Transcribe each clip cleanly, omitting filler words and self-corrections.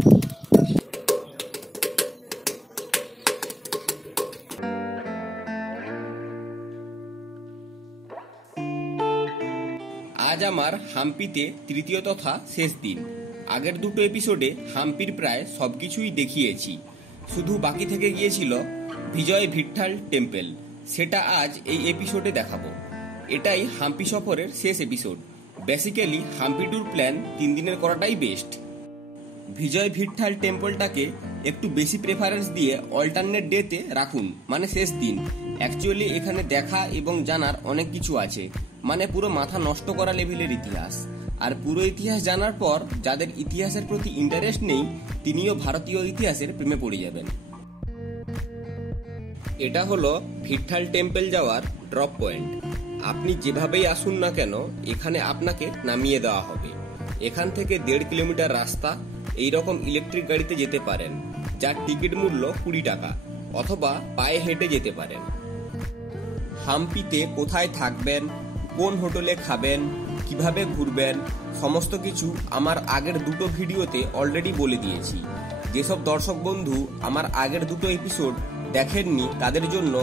আজ আমার হাম্পিতে তৃতীয় তথা শেষ দিন। আগের দুটো এপিসোডে হাম্পির প্রায় সবকিছুই দেখিয়েছি, শুধু বাকি থেকে গিয়েছিল বিজয় ভিট্ঠাল টেম্পল। সেটা আজ এই এপিসোডে দেখাবো। এটাই হাম্পি সফরের শেষ episode. Basically Hampi tour plan 3 দিনের করাটাই বেস্ট। বিজয় ভিট্ঠাল টেম্পলটাকে একটু বেশি প্রেফারেন্স দিয়ে অল্টারনেট ডেতে রাখুন, মানে শেষ দিন। অ্যাকচুয়ালি এখানে দেখা এবং জানার অনেক কিছু আছে, মানে পুরো মাথা নষ্ট করা লেভেলের ইতিহাস। আর পুরো ইতিহাস জানার পর যাদের ইতিহাসের প্রতি ইন্টারেস্ট নেই, তিনিও ভারতীয় ইতিহাসের প্রেমে পড়ে যাবেন। এটা হলো ভিট্ঠাল টেম্পল যাওয়ার ড্রপ পয়েন্ট। আপনি যেভাবেই আসুন না কেন, এখানে আপনাকে নামিয়ে দেওয়া হবে। এখান থেকে 1.5 কিলোমিটার রাস্তা। এইরকম ইলেকট্রিক গাড়িতে যেতে পারেন, যার টিকিট মূল্য 20 টাকা, অথবা পায়ে হেঁটে যেতে পারেন। হাম্পিতে কোথায় থাকবেন, কোন হোটেলে খাবেন, কিভাবে ঘুরবেন, সমস্ত কিছু আমার আগের দুটো ভিডিওতে অলরেডি বলে দিয়েছি। যেসব দর্শক বন্ধু আমার আগের দুটো এপিসোড দেখেননি, তাদের জন্য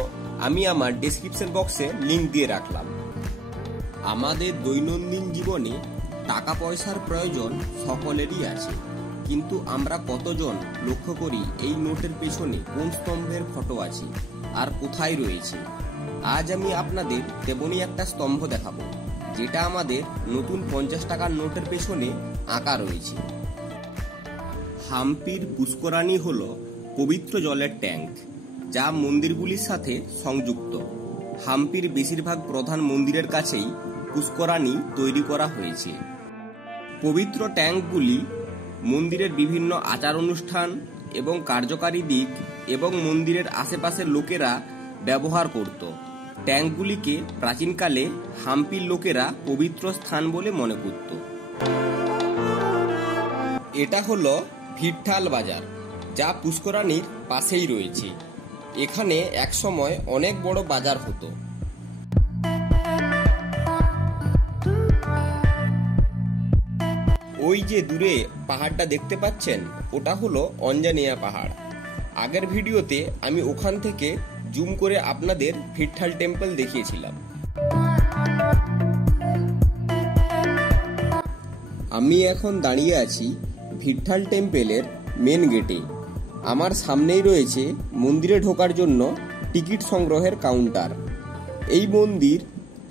আমি আমার ডেসক্রিপশন বক্সে লিংক দিয়ে রাখলাম। আমাদের দৈনন্দিন জীবনে টাকা পয়সার প্রয়োজন সকলেরই আছে, কিন্তু আমরা কতজন লক্ষ্য করি এই নোটের পেছনে কোন স্তম্ভের ফটো আছে আর কোথায় রয়েছে? আজ আমি আপনাদের তেমনই একটা স্তম্ভ দেখাবো, যেটা আমাদের নতুন 50 টাকার নোটের পেছনে আঁকা রয়েছে। হাম্পির পুষ্করাণী হলো পবিত্র জলের ট্যাঙ্ক, যা মন্দিরগুলির সাথে সংযুক্ত। হাম্পির বেশিরভাগ প্রধান মন্দিরের কাছেই পুষ্করাণী তৈরি করা হয়েছে। পবিত্র ট্যাঙ্কগুলি মন্দিরের বিভিন্ন আচার অনুষ্ঠান এবং কার্যকারী দিক এবং মন্দিরের আশেপাশের লোকেরা ব্যবহার করত। ট্যাঙ্কগুলিকে প্রাচীনকালে হাম্পির লোকেরা পবিত্র স্থান বলে মনে করত। এটা হলো ভিট্ঠাল বাজার, যা পুষ্করাণীর পাশেই রয়েছে। এখানে একসময় অনেক বড় বাজার হতো। ওই যে দূরে পাহাড়টা দেখতে পাচ্ছেন, ওটা হলো অঞ্জনেয়া পাহাড়। আগের ভিডিওতে আমি ওখান থেকে জুম করে আপনাদের ভিট্ঠাল টেম্পল দেখিয়েছিলাম। আমি এখন দাঁড়িয়ে আছি ভিট্ঠাল টেম্পলের মেন গেটে। আমার সামনেই রয়েছে মন্দিরে ঢোকার জন্য টিকিট সংগ্রহের কাউন্টার। এই মন্দির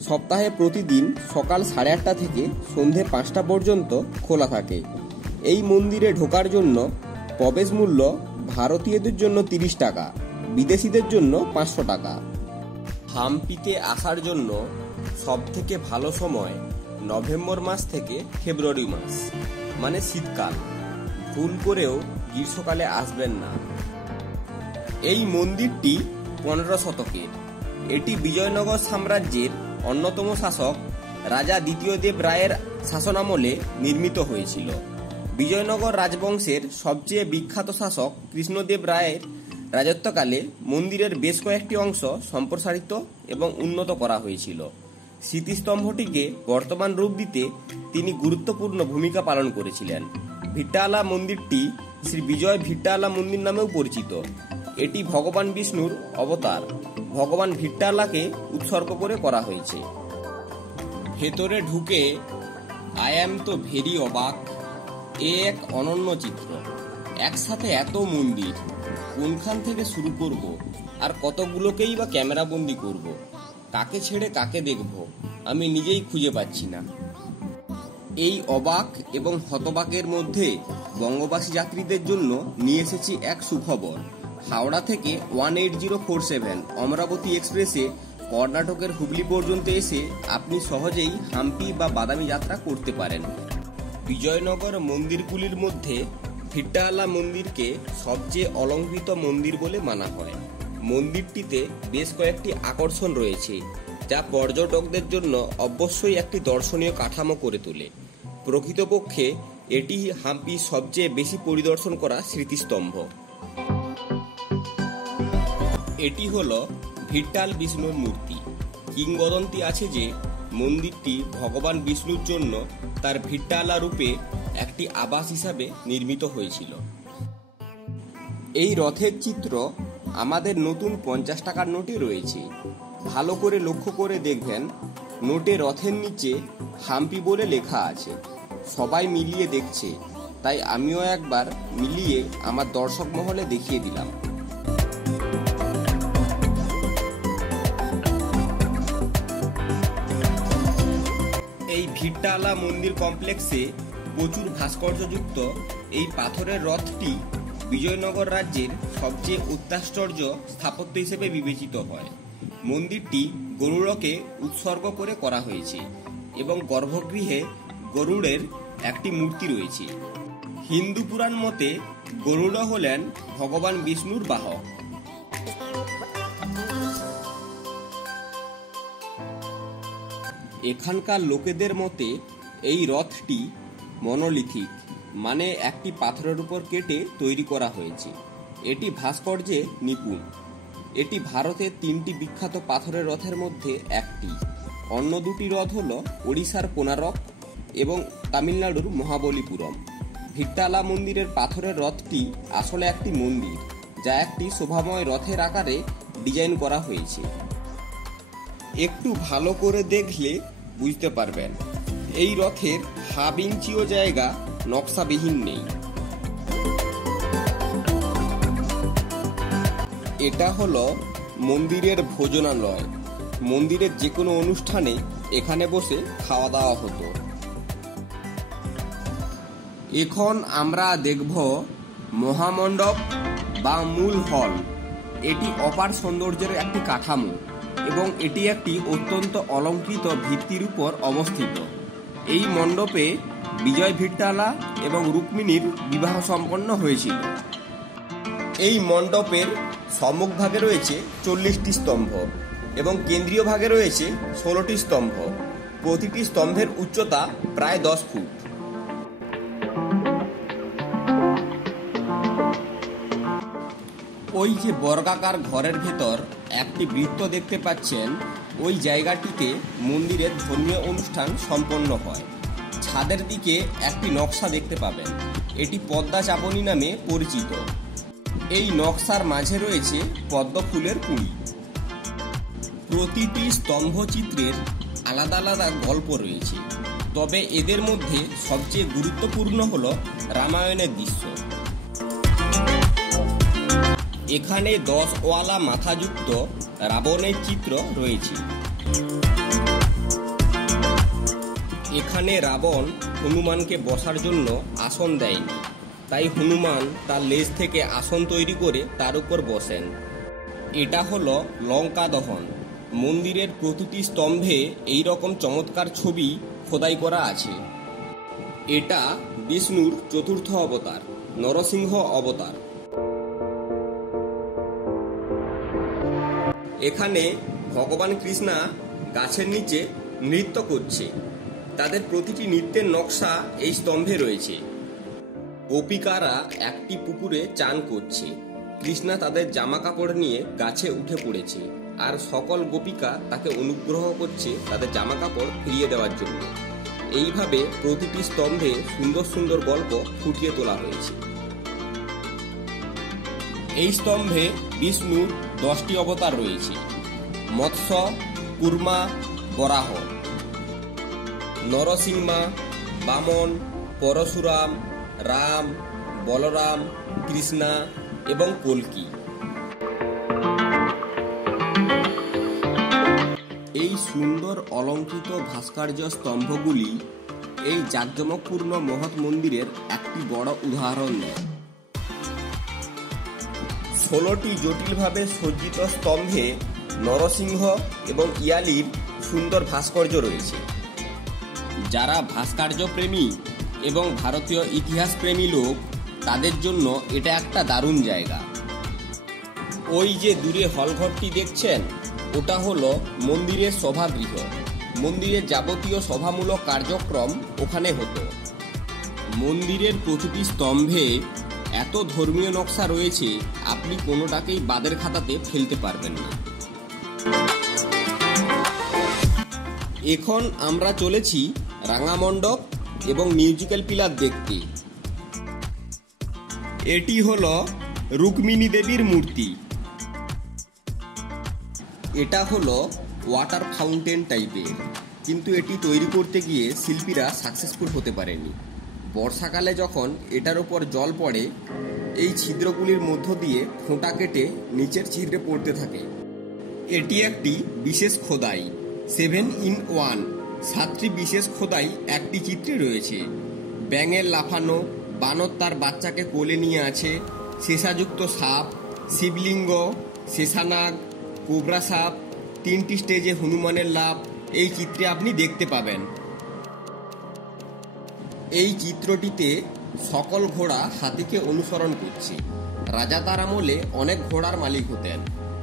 সপ্তাহে প্রতিদিন সকাল 8:30 থেকে সন্ধে 5টা পর্যন্ত খোলা থাকে। এই মন্দিরে ঢোকার জন্য প্রবেশ মূল্য ভারতীয়দের জন্য 30 টাকা, বিদেশিদের জন্য 500 টাকা। হাম্পিতে আসার জন্য সব থেকে ভালো সময় নভেম্বর মাস থেকে ফেব্রুয়ারি মাস, মানে শীতকাল। ভুল করেও গ্রীষ্মকালে আসবেন না। এই মন্দিরটি 15 শতকের। এটি বিজয়নগর সাম্রাজ্যের অন্যতম শাসক রাজা দ্বিতীয় দেব রায়ের শাসনামলে নির্মিত হয়েছিল। বিজয়নগর রাজবংশের সবচেয়ে বিখ্যাত শাসক কৃষ্ণদেব রায়ের রাজত্বকালে মন্দিরের বেশ কয়েকটি অংশ সম্প্রসারিত এবং উন্নত করা হয়েছিল। স্মৃতিস্তম্ভটিকে বর্তমান রূপ দিতে তিনি গুরুত্বপূর্ণ ভূমিকা পালন করেছিলেন। ভিট্ঠালা মন্দিরটি শ্রী বিজয় ভিট্ঠালা মন্দির নামেও পরিচিত। এটি ভগবান বিষ্ণুর অবতার ভগবান ভিট্ঠালাকে উৎসর্গ করে করা হয়েছে। ভেতরে ঢুকে আই অ্যাম তো ভেরি অবাক। এক অনন্য চিত্র। একসাথে এত মন্দির, কোনখান থেকে শুরু করব আর কতগুলোকেই বা ক্যামেরা বন্দি করব? কাকে ছেড়ে কাকে দেখব আমি নিজেই খুঁজে পাচ্ছি না। এই অবাক এবং হতবাকের মধ্যে বঙ্গবাসী যাত্রীদের জন্য নিয়ে এসেছি এক সুখবর। হাওড়া থেকে 18047 অমরাবতী এক্সপ্রেসে কর্ণাটকের হুগলি পর্যন্ত এসে আপনি সহজেই হাম্পি বা বাদামি যাত্রা করতে পারেন। বিজয়নগর মন্দিরগুলির মধ্যে ভিট্ঠালা মন্দিরকে সবচেয়ে অলংকৃত মন্দির বলে মানা হয়। মন্দিরটিতে বেশ কয়েকটি আকর্ষণ রয়েছে, যা পর্যটকদের জন্য অবশ্যই একটি দর্শনীয় কাঠামো করে তোলে। প্রকৃতপক্ষে এটি হাম্পির সবচেয়ে বেশি পরিদর্শন করা স্মৃতিস্তম্ভ। এটি হলো ভিট্ঠাল বিষ্ণুর মূর্তি। কিংবদন্তি আছে যে মন্দিরটি ভগবান বিষ্ণুর জন্য তার ভিট্ঠালা রূপে একটি আবাস হিসাবে নির্মিত হয়েছিল। এই রথের চিত্র আমাদের নতুন 50 টাকার নোটে রয়েছে। ভালো করে লক্ষ্য করে দেখবেন, নোটে রথের নিচে হাম্পি বলে লেখা আছে। সবাই মিলিয়ে দেখছে, তাই আমিও একবার মিলিয়ে আমার দর্শক মহলে দেখিয়ে দিলাম। এই ভিট্টালা মন্দির কমপ্লেক্সে প্রচুর ভাস্কর্যযুক্ত এই পাথরের রথটি বিজয়নগর রাজ্যের সবচেয়ে অত্যাশ্চর্য স্থাপত্য হিসেবে বিবেচিত হয়। মন্দিরটি গরুড়কে উৎসর্গ করে করা হয়েছে এবং গর্ভগৃহে গরুড়ের একটি মূর্তি রয়েছে। হিন্দু পুরাণ মতে গরুড় হলেন ভগবান বিষ্ণুর বাহক। এখানকার লোকেদের মতে এই রথটি মনোলিথিক, মানে একটি পাথরের উপর কেটে তৈরি করা হয়েছে। এটি ভাস্কর্যে নিপুণ। এটি ভারতের 3টি বিখ্যাত পাথরের রথের মধ্যে একটি। অন্য দুটি রথ হল ওড়িশার কোনারক এবং তামিলনাড়ুর মহাবলীপুরম। ভিট্টালা মন্দিরের পাথরের রথটি আসলে একটি মন্দির, যা একটি শোভাময় রথের আকারে ডিজাইন করা হয়েছে। একটু ভালো করে দেখলে বুঝতে পারবেন, এই রথের হাফ ইঞ্চিও জায়গা নকশাবিহীন নেই। এটা হলো মন্দিরের ভোজনালয়। মন্দিরের যে কোনো অনুষ্ঠানে এখানে বসে খাওয়া দাওয়া হতো। এখন আমরা দেখব মহামণ্ডপ বা মূল হল। এটি অপার সৌন্দর্যের একটি কাঠামো এবং এটি একটি অত্যন্ত অলংকৃত ভিত্তির উপর অবস্থিত। এই মণ্ডপে বিজয় ভিট্টালা এবং রুক্মিণীর বিবাহ সম্পন্ন হয়েছিল। এই মণ্ডপের সম্মুখভাগে রয়েছে 40টি স্তম্ভ এবং কেন্দ্রীয় ভাগে রয়েছে 16টি স্তম্ভ। প্রতিটি স্তম্ভের উচ্চতা প্রায় 10 ফুট। ওই যে বর্গাকার ঘরের ভেতর একটি বৃত্ত দেখতে পাচ্ছেন, ওই জায়গাটিতে মন্দিরের ধর্মীয় অনুষ্ঠান সম্পন্ন হয়। ছাদের দিকে একটি নকশা দেখতে পাবেন, এটি পদ্মা চাপনি নামে পরিচিত। এই নকশার মাঝে রয়েছে পদ্ম ফুলের কুঁড়ি। প্রতিটি স্তম্ভচিত্রের আলাদা আলাদা গল্প রয়েছে, তবে এদের মধ্যে সবচেয়ে গুরুত্বপূর্ণ হল রামায়ণের দৃশ্য। এখানে 10 ওয়ালা মাথাযুক্ত রাবণের চিত্র রয়েছে। এখানে রাবণ হনুমানকে বসার জন্য আসন দেয়নি, তাই হনুমান তার লেজ থেকে আসন তৈরি করে তার উপর বসেন। এটা হলো লঙ্কা দহন। মন্দিরের প্রতিটি স্তম্ভে এই রকম চমৎকার ছবি খোদাই করা আছে। এটা বিষ্ণুর 4র্থ অবতার, নরসিংহ অবতার। এখানে ভগবান কৃষ্ণা গাছের নিচে নৃত্য করছে। তাদের প্রতিটি নৃত্যের নকশা এই স্তম্ভে রয়েছে। গোপিকারা একটি পুকুরে চান করছে। কৃষ্ণা তাদের জামা কাপড় নিয়ে গাছে উঠে পড়েছে, আর সকল গোপিকা তাকে অনুগ্রহ করছে তাদের জামা কাপড় ফিরিয়ে দেওয়ার জন্য। এইভাবে প্রতিটি স্তম্ভে সুন্দর সুন্দর গল্প ফুটিয়ে তোলা হয়েছে। এই স্তম্ভে বিষ্ণুর 10টি অবতার রয়েছে: মৎস্য, কুর্মা, বরাহ, নরসিংহা, বামন, পরশুরাম, রাম, বলরাম, কৃষ্ণা এবং কল্কি। এই সুন্দর অলংকৃত ভাস্কর্য স্তম্ভগুলি এই জাঁকজমকপূর্ণ মহৎ মন্দিরের একটি বড় উদাহরণ দেয়। 16টি জটিলভাবে সজ্জিত স্তম্ভে নরসিংহ এবং ইয়ালির সুন্দর ভাস্কর্য রয়েছে। যারা ভাস্কর্য প্রেমী এবং ভারতীয় ইতিহাস প্রেমী লোক, তাদের জন্য এটা একটা দারুণ জায়গা। ওই যে দূরে হলঘরটি দেখছেন, ওটা হলো মন্দিরের সভাগৃহ। মন্দিরের যাবতীয় সভামূলক কার্যক্রম ওখানে হতো। মন্দিরের প্রতিটি স্তম্ভে এত ধর্মীয় নকশা রয়েছে, আপনি কোনোটাকেই বাদের খাতাতে ফেলতে পারবেন না। এখন আমরা চলেছি রাঙামণ্ডপ এবং মিউজিক্যাল পিলার দেখতে। এটি হলো রুক্মিণী দেবীর মূর্তি। এটা হলো ওয়াটার ফাউন্টেন টাইপের, কিন্তু এটি তৈরি করতে গিয়ে শিল্পীরা সাকসেসফুল হতে পারেনি। বর্ষাকালে যখন এটার ওপর জল পড়ে, এই ছিদ্রগুলির মধ্য দিয়ে ফোঁটা কেটে নিচের ছিদ্রে পড়তে থাকে। এটি একটি বিশেষ খোদাই, 7-in-1। 7টি বিশেষ খোদাই একটি চিত্রে রয়েছে। ব্যাঙের লাফানো, বানর তার বাচ্চাকে কোলে নিয়ে আছে, শেষাযুক্ত সাপ, শিবলিঙ্গ, শেষানাগ, কোবরা সাপ, 3টি স্টেজে হনুমানের লাফ এই চিত্রে আপনি দেখতে পাবেন। এই চিত্রটিতে সকল ঘোড়া হাতিকে অনুসরণ করছে। রাজা তার আমলে অনেক ঘোড়ার মালিক হতেন।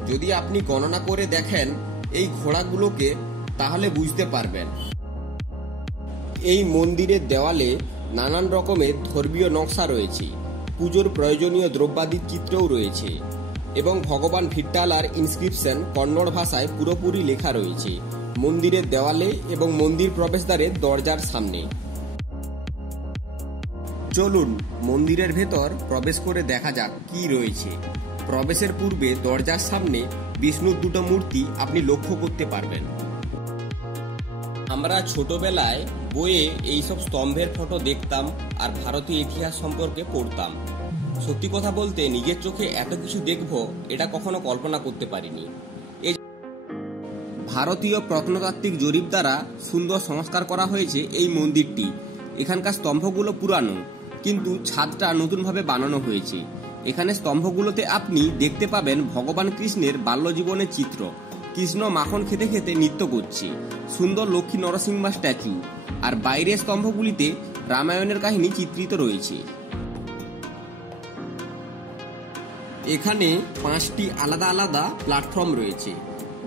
যদি আপনি গণনা করে দেখেন এই ঘোড়াগুলোকে, তাহলে বুঝতে পারবেন। এই মন্দিরের দেওয়ালে নানান রকমের ধর্মীয় নকশা রয়েছে, পুজোর প্রয়োজনীয় দ্রব্যাদির চিত্রও রয়েছে এবং ভগবান ভিট্টালার ইনস্ক্রিপশন কন্নড় ভাষায় পুরোপুরি লেখা রয়েছে মন্দিরের দেওয়ালে এবং মন্দির প্রবেশদ্বারের দরজার সামনে। চলুন মন্দিরের ভেতর প্রবেশ করে দেখা যাক কি রয়েছে। প্রবেশের পূর্বে দরজার সামনে বিষ্ণুর 2টো মূর্তি আপনি লক্ষ্য করতে পারবেন। আমরা ছোটবেলায় বইয়ে এইসব স্তম্ভের ফটো দেখতাম আর ভারতীয় ইতিহাস সম্পর্কে পড়তাম। সত্যি কথা বলতে নিজের চোখে এত কিছু দেখবো এটা কখনো কল্পনা করতে পারিনি। ভারতীয় প্রত্নতাত্ত্বিক জরিপ দ্বারা সুন্দর সংস্কার করা হয়েছে এই মন্দিরটি। এখানকার স্তম্ভগুলো পুরানো, কিন্তু ছাদটা নতুনভাবে বানানো হয়েছে। এখানে স্তম্ভগুলোতে আপনি দেখতে পাবেন ভগবান কৃষ্ণের বাল্যজীবনের চিত্র। কৃষ্ণ মাখন খেতে খেতে নৃত্য করছে, সুন্দর লক্ষ্মী নরসিংহা স্ট্যাচু, আর বাইরের স্তম্ভগুলিতে রামায়ণের কাহিনী চিত্রিত রয়েছে। এখানে 5টি আলাদা আলাদা প্ল্যাটফর্ম রয়েছে,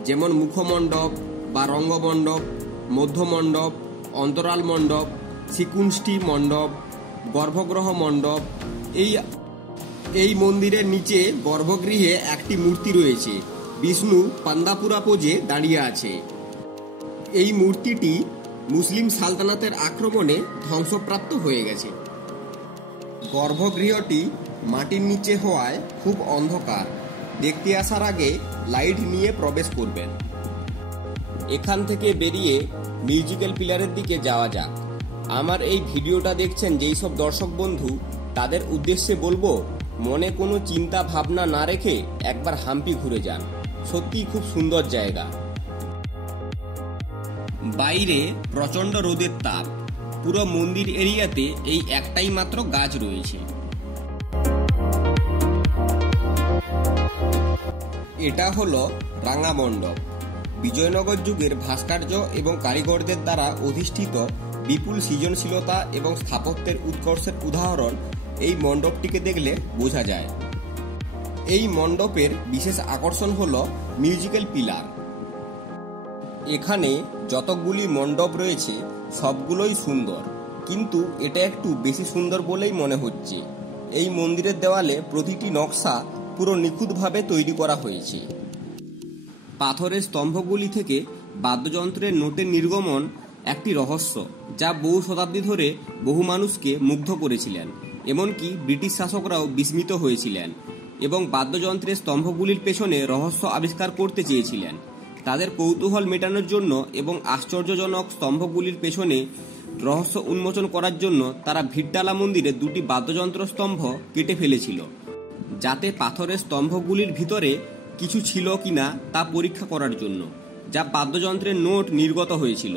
যেমন মুখমণ্ডপ বা রঙ্গমণ্ডপ, মধ্যমণ্ডপ, অন্তরাল মণ্ডপ, শ্রীকুঞ্ষ্ঠী মণ্ডপ, গর্ভগৃহ মণ্ডপ। এই মন্দিরের নিচে গর্ভগৃহে একটি মূর্তি রয়েছে, বিষ্ণু পান্দাপুরা পোজে দাঁড়িয়ে আছে। এই মূর্তিটি মুসলিম সালতানাতের আক্রমণে ধ্বংসপ্রাপ্ত হয়ে গেছে। গর্ভগৃহটি মাটির নিচে হওয়ায় খুব অন্ধকার। দেখতে আসার আগে লাইট নিয়ে প্রবেশ করবেন। এখান থেকে বেরিয়ে মিউজিক্যাল পিলারের দিকে যাওয়া যাক। আমার এই ভিডিওটা দেখছেন যেই সব দর্শক বন্ধু, তাদের উদ্দেশ্যে বলবো, মনে কোনো চিন্তা ভাবনা না রেখে একবার হাম্পি ঘুরে যান। সত্যিই খুব সুন্দর জায়গা। বাইরে প্রচন্ড রোদের তাপ। পুরো মন্দির এরিয়াতে এই একটাই মাত্র গাছ রয়েছে। এটা হলো রাঙা মণ্ডপ। বিজয়নগর যুগের ভাস্কর্য এবং কারিগরদের দ্বারা অধিষ্ঠিত বিপুল সৃজনশীলতা এবং স্থাপত্যের উৎকর্ষের উদাহরণ এই মণ্ডপটিকে দেখলে বোঝা যায়। এই মণ্ডপের বিশেষ আকর্ষণ হলো মিউজিক্যাল পিলার। এখানে যতগুলি মণ্ডপ রয়েছে সবগুলোই সুন্দর, কিন্তু এটা একটু বেশি সুন্দর বলেই মনে হচ্ছে। এই মন্দিরের দেওয়ালে প্রতিটি নকশা পুরো নিখুঁতভাবে তৈরি করা হয়েছে। পাথরের স্তম্ভগুলি থেকে বাদ্যযন্ত্রের নোটের নির্গমন একটি রহস্য, যা বহু শতাব্দী ধরে বহু মানুষকে মুগ্ধ করেছিলেন। এমনকি ব্রিটিশ শাসকরাও বিস্মিত হয়েছিলেন এবং বাদ্যযন্ত্রের স্তম্ভগুলির পেছনে রহস্য আবিষ্কার করতে চেয়েছিলেন। তাদের কৌতূহল মেটানোর জন্য এবং আশ্চর্যজনক স্তম্ভগুলির পেছনে রহস্য উন্মোচন করার জন্য তারা ভিট্টালা মন্দিরে 2টি বাদ্যযন্ত্র স্তম্ভ কেটে ফেলেছিল, যাতে পাথরের স্তম্ভগুলির ভিতরে কিছু ছিল কিনা তা পরীক্ষা করার জন্য, যা বাদ্যযন্ত্রের নোট নির্গত হয়েছিল।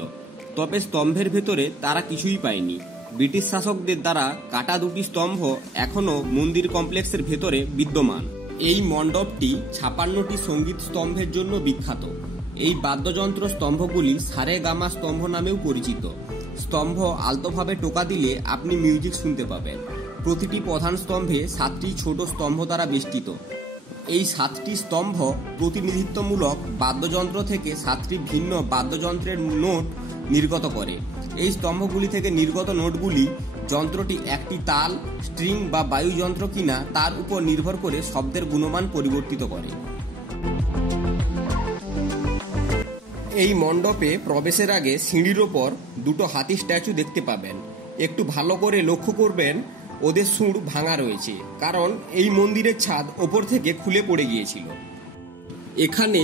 তবে স্তম্ভের ভেতরে তারা কিছুই পায়নি। ব্রিটিশ শাসকদের দ্বারা কাটা 2টি স্তম্ভ এখনও মন্দির কমপ্লেক্সের ভেতরে বিদ্যমান। এই মণ্ডপটি 56টি সঙ্গীত স্তম্ভের জন্য বিখ্যাত। এই বাদ্যযন্ত্র স্তম্ভগুলি সারে গামা স্তম্ভ নামেও পরিচিত। স্তম্ভ আলতোভাবে টোকা দিলে আপনি মিউজিক শুনতে পাবেন। প্রতিটি প্রধান স্তম্ভে 7টি ছোট স্তম্ভ দ্বারা বেষ্টিত। এই 7টি স্তম্ভ প্রতিনিধিত্বমূলক বাদ্যযন্ত্র থেকে 7টি ভিন্ন বাদ্যযন্ত্রের নোট নির্গত করে। এই স্তম্ভগুলি থেকে নির্গত নোটগুলি যন্ত্রটি একটি তাল, স্ট্রিং বা বায়ুযন্ত্র কিনা তার উপর নির্ভর করে শব্দের গুণমান পরিবর্তিত করে। এই মণ্ডপে প্রবেশের আগে সিঁড়ির ওপর 2টো হাতি স্ট্যাচু দেখতে পাবেন। একটু ভালো করে লক্ষ্য করবেন, ওদের সুর ভাঙা রয়েছে, কারণ এই মন্দিরের ছাদ ওপর থেকে খুলে পড়ে গিয়েছিল। এখানে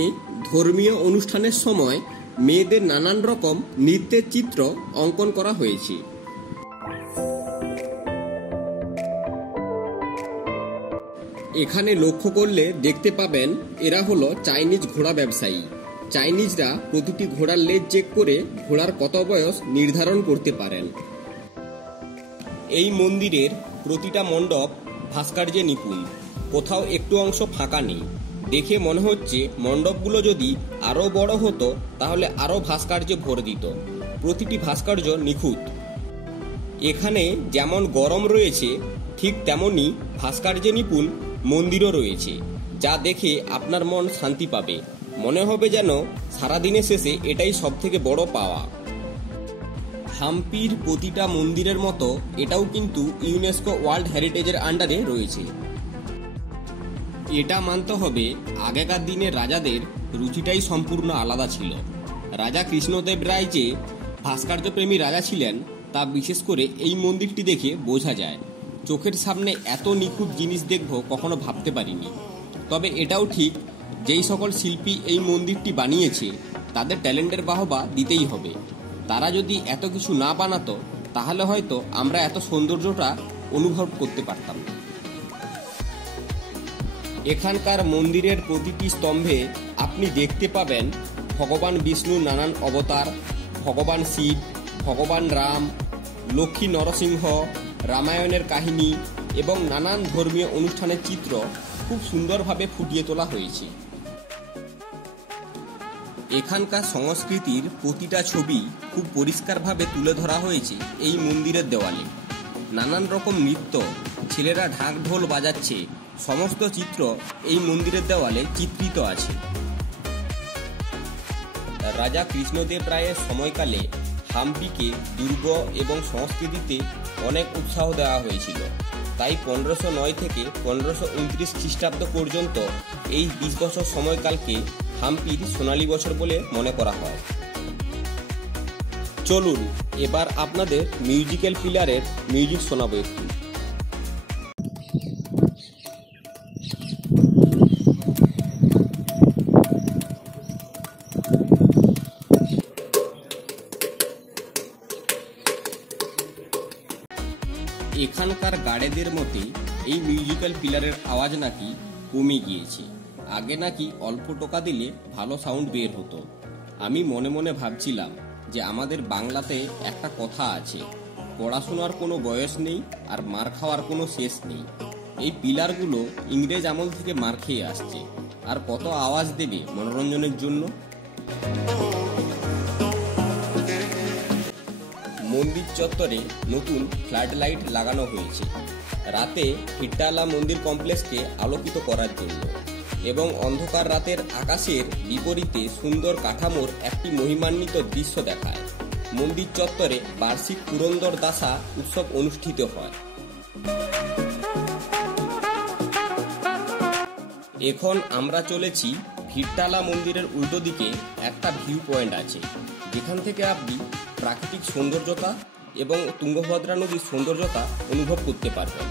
ধর্মীয় অনুষ্ঠানের সময় মেয়েদের নানান রকম নৃত্যের চিত্র অঙ্কন করা হয়েছে। এখানে লক্ষ্য করলে দেখতে পাবেন এরা হলো চাইনিজ ঘোড়া ব্যবসায়ী। চাইনিজরা প্রতিটি ঘোড়ার লেজ চেক করে ঘোড়ার কত বয়স নির্ধারণ করতে পারেন। এই মন্দিরের প্রতিটা মণ্ডপ ভাস্কর্যে নিপুণ, কোথাও একটু অংশ ফাঁকা নেই। দেখে মনে হচ্ছে মণ্ডপগুলো যদি আরো বড় হতো তাহলে আরো ভাস্কর্যে ভরে দিত। প্রতিটি ভাস্কর্য নিখুঁত। এখানে যেমন গরম রয়েছে ঠিক তেমনি ভাস্কর্যে নিপুণ মন্দিরও রয়েছে, যা দেখে আপনার মন শান্তি পাবে। মনে হবে যেন সারাদিনের শেষে এটাই সবথেকে বড় পাওয়া। হাম্পির প্রতিটা মন্দিরের মতো এটাও কিন্তু ইউনেস্কো ওয়ার্ল্ড হেরিটেজের আন্ডারে রয়েছে। এটা মানতে হবে আগেকার দিনের রাজাদের রুচিটাই সম্পূর্ণ আলাদা ছিল। রাজা কৃষ্ণদেব রায় যে ভাস্কর্যপ্রেমী রাজা ছিলেন তা বিশেষ করে এই মন্দিরটি দেখে বোঝা যায়। চোখের সামনে এত নিখুঁত জিনিস দেখব কখনো ভাবতে পারিনি। তবে এটাও ঠিক, যেই সকল শিল্পী এই মন্দিরটি বানিয়েছে তাদের ট্যালেন্টের বাহবা দিতেই হবে। তারা যদি এত কিছু না বানাতো তাহলে হয়তো আমরা এত সৌন্দর্যটা অনুভব করতে পারতাম না। এখানকার মন্দিরের প্রতিটি স্তম্ভে আপনি দেখতে পাবেন ভগবান বিষ্ণুর নানান অবতার, ভগবান শিব, ভগবান রাম, লক্ষ্মী নরসিংহ, রামায়ণের কাহিনী এবং নানান ধর্মীয় অনুষ্ঠানের চিত্র খুব সুন্দরভাবে ফুটিয়ে তোলা হয়েছে। এখানকার সংস্কৃতির প্রতিটা ছবি খুব পরিষ্কারভাবে তুলে ধরা হয়েছে এই মন্দিরের দেওয়ালে। নানান রকম নৃত্য, ছেলেরা ঢাক ঢোল বাজাচ্ছে, সমস্ত চিত্র এই মন্দিরের দেওয়ালে চিত্রিত আছে। রাজা কৃষ্ণদেব রায়ের সময়কালে হাম্পিকে দুর্গ এবং সংস্কৃতিতে অনেক উৎসাহ দেওয়া হয়েছিল। তাই 1509 থেকে 1529 খ্রিস্টাব্দ পর্যন্ত এই 20 বছর সময়কালকে হাম্পির সোনালী বছর বলে মনে করা হয়। চলুন এবার আপনাদের মিউজিক্যাল পিলারের মিউজিক শোনাবো একটু। এখানকার গাড়েদের মতে এই মিউজিক্যাল পিলারের আওয়াজ নাকি কমে গিয়েছে। আগে নাকি অল্প টোকা দিলে ভালো সাউন্ড বের হতো। আমি মনে মনে ভাবছিলাম যে আমাদের বাংলাতে একটা কথা আছে, পড়াশোনার কোনো বয়স নেই আর মার খাওয়ার কোনো শেষ নেই। এই পিলারগুলো ইংরেজ আমল থেকে মার খেয়ে আসছে, আর কত আওয়াজ দেবে মনোরঞ্জনের জন্য। মন্দির চত্বরে নতুন ফ্লাড লাইট লাগানো হয়েছে রাতে ভিট্টালা মন্দির কমপ্লেক্সকে আলোকিত করার জন্য, এবং অন্ধকার রাতের আকাশের বিপরীতে সুন্দর কাঠামোর একটি মহিমান্বিত দৃশ্য দেখায়। মন্দির চত্বরে বার্ষিক পুরন্দর দাসা উৎসব অনুষ্ঠিত হয়। এখন আমরা চলেছি ভিট্টালা মন্দিরের উল্টো দিকে একটা ভিউ পয়েন্ট আছে, যেখান থেকে আপনি প্রাকৃতিক সৌন্দর্যতা এবং তুঙ্গভদ্রা নদীর সৌন্দর্যতা অনুভব করতে পারবেন।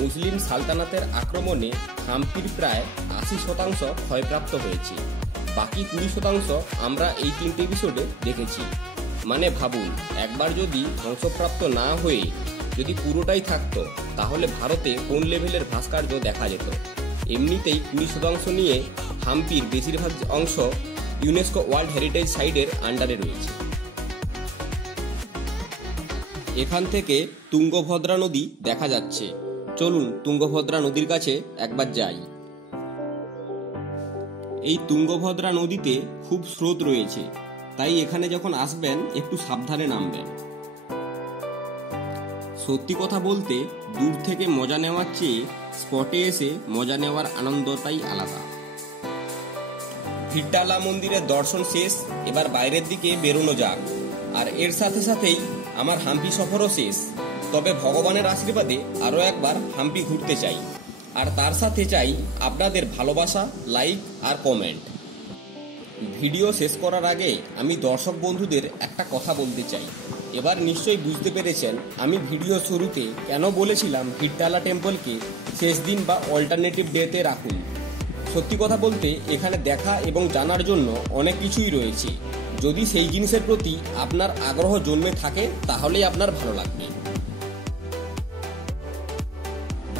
মুসলিম সালতানাতের আক্রমণে হাম্পির প্রায় 80% ক্ষয়প্রাপ্ত হয়েছে। বাকি 20% আমরা এই 3টে এপিসোডে দেখেছি। মানে ভাবুন, একবার যদি ধ্বংসপ্রাপ্ত না হয়ে যদি পুরোটাই থাকতো তাহলে ভারতে কোন লেভেলের ভাস্কর্য দেখা যেত। এমনিতেই 20% নিয়ে হাম্পির বেশিরভাগ অংশ ইউনেস্কো ওয়ার্ল্ড হেরিটেজ সাইটের আন্ডারে রয়েছে। এখান থেকে তুঙ্গভদ্রা নদী দেখা যাচ্ছে। চলুন তুঙ্গভদ্রা নদীর কাছে একবার যাই। এই তুঙ্গভদ্রা নদীতে খুব স্রোত রয়েছে, তাই এখানে যখন আসবেন একটু সাবধানে নামবেন। সত্যি কথা বলতে দূর থেকে মজা নেওয়ার চেয়ে স্পটে এসে মজা নেওয়ার আনন্দটাই আলাদা। ভিট্টালা মন্দিরের দর্শন শেষ, এবার বাইরের দিকে বেরোনো যাক। আর এর সাথে সাথেই আমার হাম্পি সফরও শেষ। তবে ভগবানের আশীর্বাদে আরও একবার হাম্পি ঘুরতে চাই, আর তার সাথে চাই আপনাদের ভালোবাসা, লাইক আর কমেন্ট। ভিডিও শেষ করার আগে আমি দর্শক বন্ধুদের একটা কথা বলতে চাই। এবার নিশ্চয়ই বুঝতে পেরেছেন আমি ভিডিও শুরুতে কেন বলেছিলাম ভিট্টালা টেম্পলকে শেষ দিন বা অল্টারনেটিভ ডেতে রাখুন। সত্যি কথা বলতে এখানে দেখা এবং জানার জন্য অনেক কিছুই রয়েছে। যদি সেই জিনিসের প্রতি আপনার আগ্রহ জন্মে থাকে তাহলেই আপনার ভালো লাগবে।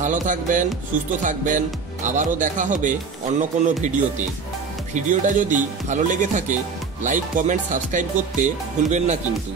ভালো থাকবেন, সুস্থ থাকবেন। আবারও দেখা হবে অন্য কোনো ভিডিওতে। ভিডিওটা যদি ভালো লেগে থাকে লাইক, কমেন্ট, সাবস্ক্রাইব করতে ভুলবেন না কিন্তু।